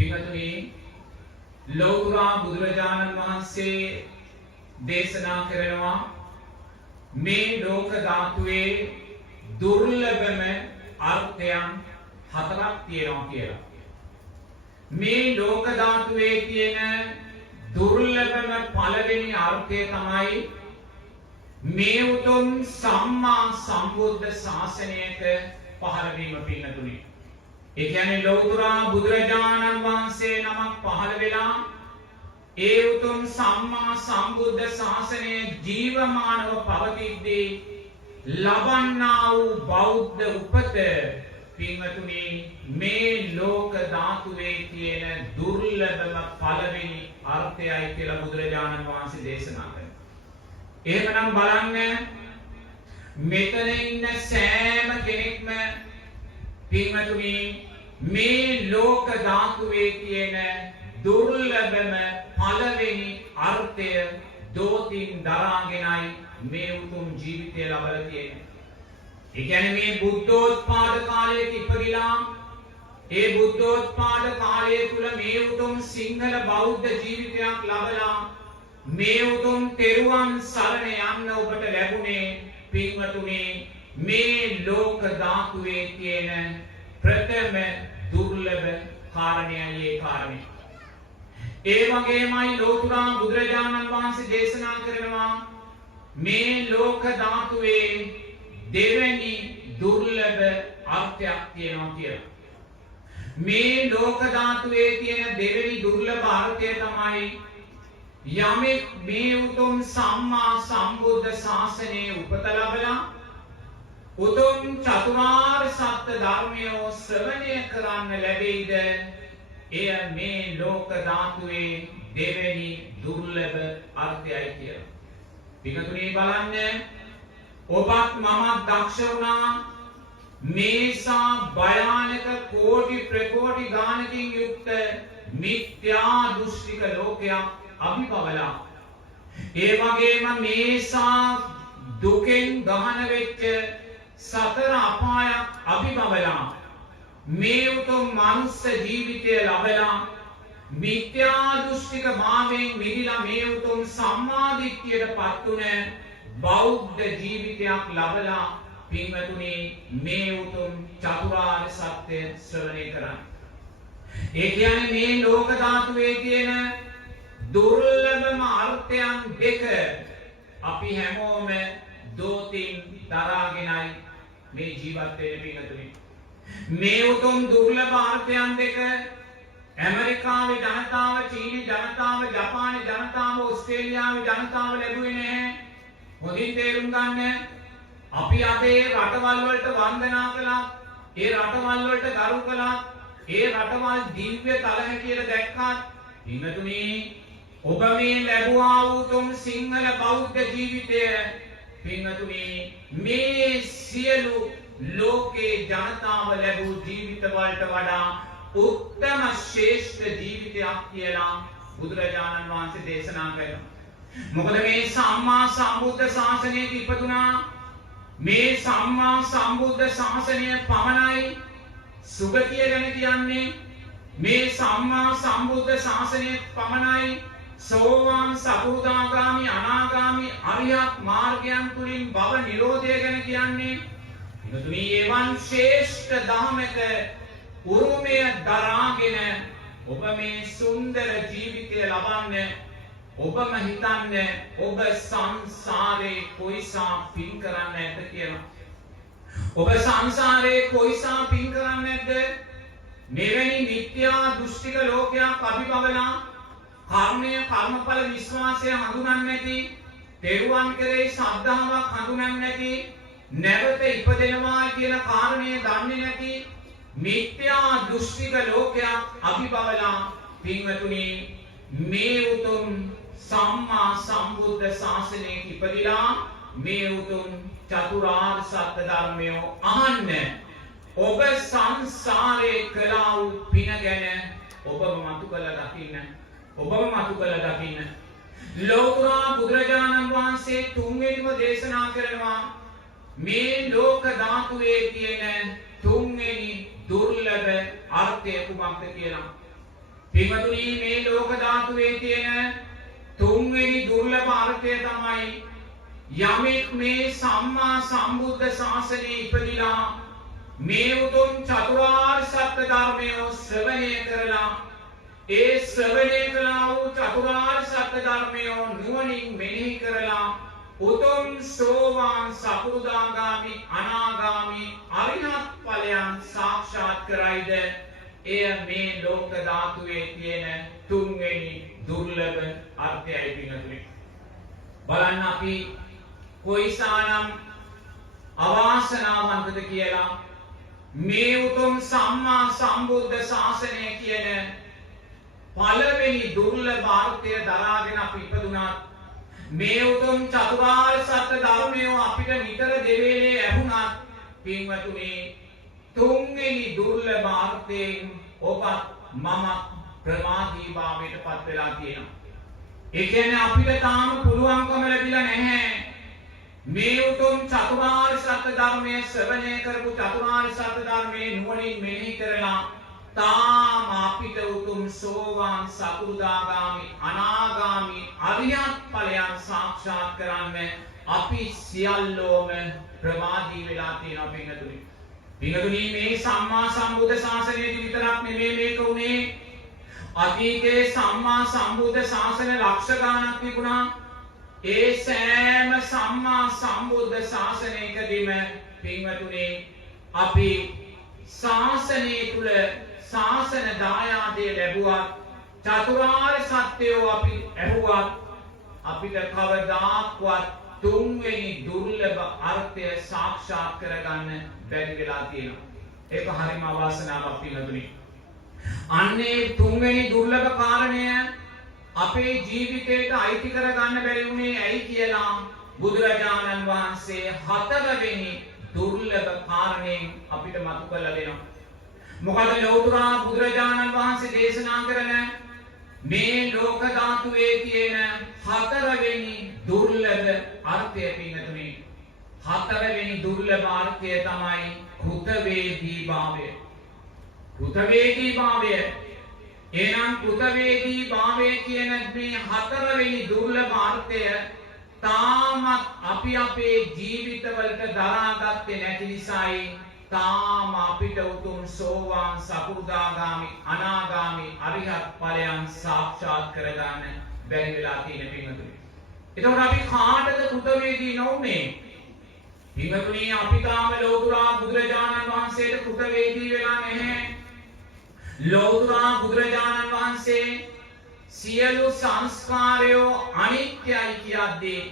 පින්වතුනි ලෞතර බුදුරජාණන් වහන්සේ දේශනා කරනවා මේ ලෝක ධාතුවේ දුර්ලභම අර්ථයන් හතරක් තියෙනවා කියලා. මේ ලෝක ධාතුවේ තියෙන දුර්ලභම පළවෙනි අර්ථය තමයි මේ උතුම් සම්මා සම්බුද්ධ ශාසනයක පහළ වීම පින්නතුනි. ඒ කියන්නේ ලෞතර බුදුරජාණන් වහන්සේ නමක් පහළ වෙලා ඒ උතුම් සම්මා සම්බුද්ධ ශාසනය ජීවමානව පවතිද්දී ලබන්නා වූ බෞද්ධ උපත පින්වතුනි මේ ලෝක ධාතුවේ තියෙන දුර්ලභම පළවෙනි අර්ථයයි කියලා බුදුරජාණන් වහන්සේ දේශනා කළා. එහෙමනම් බලන්න මෙතන ඉන්න සෑම කෙනෙක්ම පින්වතුනි මේ ලෝක ධාතුවේ තියෙන දුර්ලභම පළවෙනි අර්ථය දෝතින් දරාගෙනයි මේ උතුම් ජීවිතය ලබලා තියෙන්නේ. ඒ කියන්නේ මේ බුද්ධෝත්පාද කාලයක ඉපදිලා ඒ බුද්ධෝත්පාද කාලය තුල මේ උතුම් සිංහල බෞද්ධ ජීවිතයක් ලබලා මේ උතුම් තෙරුවන් සරණ යන්න ඔබට ලැබුණේ පින්වතුනි මේ ලෝක ධාතුවේ තියෙන ප්‍රථම දුර්ලභ කාරණයයි ඒ කාරණේ. ඒ වගේමයි ලෞතර බුදුරජාණන් වහන්සේ දේශනා කරනවා මේ ලෝක ධාතුවේ දෙවැනි දුර්ලභ අර්ථයක් තියෙනවා කියලා. මේ ලෝක ධාතුවේ තියෙන දෙවැනි දුර්ලභ අර්ථය තමයි යමෙක් මේ උතුම් සම්මා සම්බුද්ධ ශාසනයේ උපත ලැබලා උතුම් චතුරාර්ය සත්‍ය ධර්මය ශ්‍රවණය කරන්න ලැබෙයිද එය මේ ලෝක ධාතුවේ දෙවැනි දුර්ලභ අර්ථයයි කියලා. පිටුතුනේ බලන්න ඔබත් මමත් දක්ෂ වුණා මේසා භයානක කෝටි ප්‍රකෝටි ගානකින් යුක්ත මිත්‍යා දෘෂ්ටික ලෝකයක් අභිභවලා ඒ වගේම මේසා දුකෙන් ගහන වෙච්ච සතර අපායක් අභිභවලා මේ උතුම් මනුස්ස ජීවිතය ලබලා මිත්‍යා දෘෂ්ටික භාවයෙන් මිදලා මේ උතුම් සම්මා දිට්ඨියට පත්ුන බෞද්ධ ජීවිතයක් ලබලා පින්වතුනි මේ උතුම් චතුරාර්ය සත්‍ය ශ්‍රවණය කරන්න. ඒ කියන්නේ මේ ලෝක ධාතුවේ තියෙන දුර්ලභම අර්ථයන් දෙක අපි හැමෝම දෝතින් දරාගෙනයි මේ ජීවත් වෙන්නේ පින්වතුනි. මේ උතුම් දුර්ලභ අර්ථයන් දෙක ඇමරිකාවේ ජනතාව, චීන ජනතාව, ජපාන ජනතාව, ඕස්ට්‍රේලියාවේ ජනතාව ලැබුවේ නැහැ. හොඳින් තේරුම් ගන්න. අපි අද ඒ රටවල් වලට වන්දනා කළා, ඒ රටවල් වලට ගරු කළා, ඒ රටවල් දිව්‍ය තලහ කියලා දැක්කත් පින්වතුනි ඔබ මේ ලැබුවා වූ උතුම් සිංහල බෞද්ධ ජීවිතය පින්වතුනි මේ සියලු ලෝකේ ජනතාව ලැබූ ජීවිත වලට වඩා උත්තම ශ්‍රේෂ්ඨ ජීවිතයක් කියලා බුදුරජාණන් වහන්සේ දේශනා කළා. මොකද මේ සම්මා සම්බුද්ධ ශාසනයේ ඉපදුනා මේ සම්මා සම්බුද්ධ ශාසනය පමණයි සුගතිය ගැන කියන්නේ. මේ සම්මා සම්බුද්ධ ශාසනය පමණයි සෝවාන් සකෘදාගාමි අනාගාමි අරියත් මාර්ගයන් තුලින් භව නිරෝධය ගැන කියන්නේ. එතුණී එවන් ශ්‍රේෂ්ඨ ධර්මයක උරුමය දරාගෙන ඔබ මේ සුන්දර ජීවිතය ලබන්න ඔබම හිතන්න ඔබ සංසාරේ කොයිසා පින් කරන්න ඇත කියලා. ඔබ සංසාරේ කොයිසා පින් කරන්න නැද්ද? මෙවැනි මිත්‍යා දෘෂ්ටික ලෝකයක් අභිභවලා කර්මය කර්මඵල විශ්වාසය හඳුනන්නේ නැති, තෙරුවන් කෙරෙහි ශ්‍රද්ධාවක් හඳුනන්නේ නැති, නැවත ඉපදෙනවා කියන කාරණය දන්නේ නැති මිත්‍යා දෘෂ්ටික ලෝකයක් අභිභවලා පින්වතුනි මේ උතුම් සම්මා සම්බුද්ධ ශාසනයේ ඉපදිලා මේ උතුම් චතුරාර්ය සත්‍ය ධර්මය අහන්න ඔබ සංසාරේ කළා වූ පින ගැන ඔබම මතු කළ දකින්න. ලෞතර බුදුරජාණන් වහන්සේ තුන්වෙනිම දේශනා කරනවා මේ ලෝක ධාතුවේ තියෙන තුන්වෙනි දුර්ලභ අර්ථය කුමක්ද කියලා. පින්වතුනි මේ ලෝක ධාතුවේ තියෙන තුන්වෙනි දුර්ලභ අර්ථය තමයි යමෙක් මේ සම්මා සම්බුද්ධ ශාසනයේ ඉපදිලා මේ උතුම් චතුරාර්ය සත්‍ය ධර්මය ශ්‍රවණය කරලා ඒ ශ්‍රවණය කළා වූ චතුරාර්ය සත්‍ය ධර්මය නුවණින් මෙනෙහි කරලා උතුම් සෝවාන් සකෘදාගාමි අනාගාමි අරිහත් ඵලයන් සාක්ෂාත් කරයිද එය මේ ලෝක ධාතුවේ තියෙන තුන්වෙනි දුර්ලභ අර්ථයයි පින්වතුනි. බලන්න අපි කොයිසානම් අවාසනාවන්තද කියලා මේ උතුම් සම්මා සම්බුද්ධ ශාසනය කියන පළවෙනි දුර්ලභ අර්ථය දරාගෙන අපි ඉපදුණා. මේ උතුම් චතුරාර්ය සත්‍ය ධර්මය අපිට නිතර දෙවේලේ ඇහුණත් පින්වතුනි තුන්වෙනි දුර්ලභ අර්ථයෙන් ඔබත් මම ප්‍රමාදී භාවයට පත් වෙලා තියෙනවා. ඒ කියන්නේ අපිට තාම පුළුවන්කම ලැබිලා නැහැ මේ උතුම් චතුරාර්ය සත්‍ය ධර්මයේ ශ්‍රවණය කරපු චතුරාර්ය සත්‍ය ධර්මයේ නුවණින් මෙනෙහි කරලා තාම අපිට උතුම් සෝවාන් සකෘදාගාමි අනාගාමි අරිහත් ඵලයන් සාක්ෂාත් කරන්න අපි සියල්ලෝම ප්‍රමාදී වෙලා තියෙනවා පින්වතුනි. පින්වතුනි මේ සම්මා සම්බුද්ධ ශාසනයේ විතරක් නෙමෙයි මේක උනේ. අතීතයේ සම්මා සම්බුද්ධ ශාසන ලක්ෂ ගණනක් තිබුණා. ඒ සෑම සම්මා සම්බුද්ධ ශාසනයකදීම පින්වතුනි අපි ශාසනය තුල ශාසන දායාදය ලැබුවත් චතුරාර්ය සත්‍යය අපි ඇහුවත් අපිට කවදාක්වත් තුන්වෙනි දුර්ලභ අර්ථය සාක්ෂාත් කරගන්න බැරි වෙලා තියෙනවා. ඒක හරිම අවාසනාවක් පින්වතුනි. අන්නේ තුන්වෙනි දුර්ලභ කාරණය අපේ ජීවිතයට අයිති කරගන්න බැරි වුණේ ඇයි කියලා බුදුරජාණන් වහන්සේ හතරවෙනි දුර්ලභ කාරණයෙන් අපිට මතු කරලා දෙනවා. මොකද ලෞතර බුදුරජාණන් වහන්සේ දේශනා කරන මේ ලෝක ධාතුවේ තියෙන හතරවෙනි දුර්ලභ අර්ථය පින්නතුනි. හතරවෙනි දුර්ලභ අර්ථය තමයි කෘතවේදී භාවය. කෘතවේදී භාවය. එහෙනම් කෘතවේදී භාවය කියන මේ හතරවෙනි දුර්ලභ අර්ථය තාමත් අපි අපේ ජීවිතවලට දරාගත්තේ නැති නිසායි තාම අපිට උතුම් සෝවාන් සකෘදාගාමි අනාගාමි අරිහත් ඵලයන් සාක්ෂාත් කරගන්න බැරි වෙලා තියෙන පින්වතුනි. එතකොට අපි කාටද කෘතවේදී නොවුනේ? පින්වතුනි අපි තාම ලෞතර බුදුරජාණන් වහන්සේට කෘතවේදී වෙලා නැහැ. ලෞතර බුදුරජාණන් වහන්සේ සියලු සංස්කාරයෝ අනිත්‍යයි කියද්දී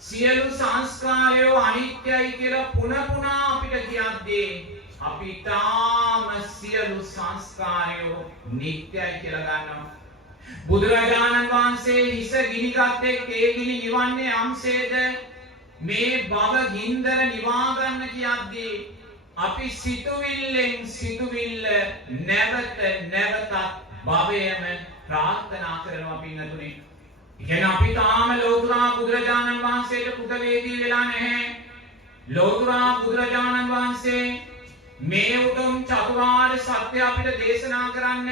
සියලු සංස්කාරයෝ අනිත්‍යයි කියලා පුනා අපිට කියද්දී අපි තාම සියලු සංස්කාරයෝ නිට්ටයයි කියලා ගන්නවා. බුදුරජාණන් වහන්සේ හිස ගිනි ගත්තේ ඒ ගිනි නිවන්නේ යම්සේද මේ භව ගින්දර නිවා ගන්න කියද්දී අපි සිතුවිල්ලෙන් සිතුවිල්ල නැවත නැවතත් භවයම ප්‍රාර්ථනා කරනවා පින්වතුනි. ඉතින් අපි තාම ලෞතර බුදුරජාණන් වහන්සේට කෘතවේදී වෙලා නැහැ. ලෞතර බුදුරජාණන් වහන්සේ මේ උතුම් චතුරාර්ය සත්‍ය අපිට දේශනා කරන්න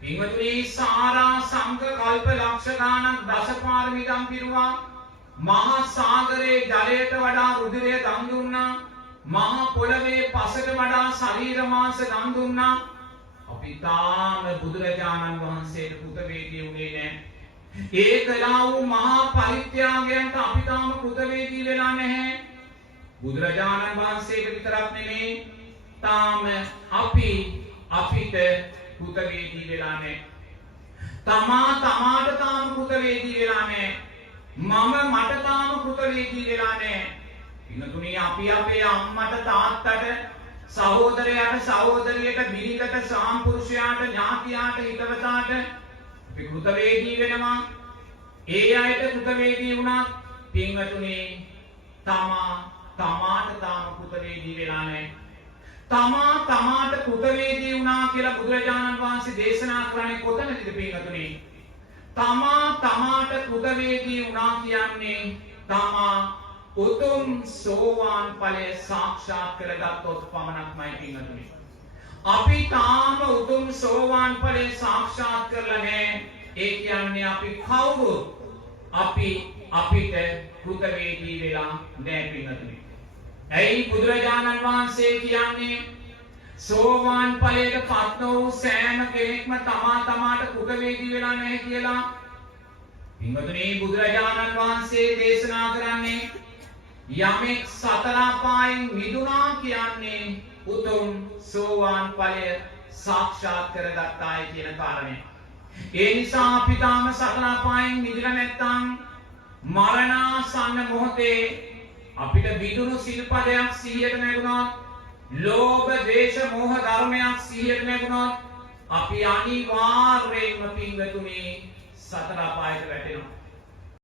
පින්වතුනි සාරා සංඝ කල්ප ලක්ෂ ගණන් දසපාරමිතම් පිරුවා. මහා සාගරයේ ජලයට වඩා රුධිරය දන් දුන්නා. මහා පොළවේ පසට වඩා ශරීර මාංශ දන් දුන්නා. අපි තාම බුදුරජාණන් වහන්සේට කෘතවේදී වුණේ නැහැ. ඒ කළා වූ මහා පරිත්‍යාගයන්ට අපි තාම කෘතවේදී වෙලා නැහැ. බුදුරජාණන් වහන්සේට විතරක් නෙමෙයි තාම අපිට කෘතවේදී වෙලා නැහැ. තමාට තාම කෘතවේදී වෙලා නැහැ. මට තාම කෘතවේදී වෙලා නැහැ. පින්තුනි අපි අපේ අම්මට තාත්තට සහෝදරයාට සහෝදරියට බිරිඳට සාම්පුරුෂයාට ඥාතියාට හිතවතාට අපි කෘතවේදී වෙනවා. ඒ අයට කෘතවේදී වුණත් පින්වතුනි තමාට තාම කෘතවේදී වෙලා නැහැ. තමාට කෘතවේදී වුණා කියලා බුදුරජාණන් වහන්සේ දේශනා කරන්නේ කොතනද පින්වතුනි? තමාට කෘතවේදී වුණා කියන්නේ උතුම් සෝවාන් ඵලය සාක්ෂාත් කරගත්තොත් පමණක්මයි පින්වතුනි. අපි තාම උතුම් සෝවාන් ඵලය සාක්ෂාත් කරලා නැහැ. ඒ කියන්නේ අපි කවුරුත් අපිට කෘතවේදී වෙලා නැහැ පින්වතුනි. ඇයි බුදුරජාණන් වහන්සේ කියන්නේ සෝවාන් ඵලයට පත් වූ සෑම කෙනෙක්ම තමාට කෘතවේදී වෙලා නැහැ කියලා? පින්වතුනි බුදුරජාණන් වහන්සේ දේශනා කරන්නේ යමෙක් සතර අපායෙන් මිදුණා කියන්නේ උතුම් සෝවාන් ඵලය සාක්ෂාත් කරගත්තායි කියන කාරණය. ඒ නිසා අපි තාම සතර අපායෙන් මිදලා නැත්නම් මරණාසන්න මොහොතේ අපිට විදුණු සිල්පදයක් සිහියට නැගුණොත්, ලෝභ, ද්වේෂ, මෝහ ධර්මයක් සිහියට නැගුණොත් අපි අනිවාර්යයෙන්ම පින්වතුනි සතර අපායට වැටෙනවා.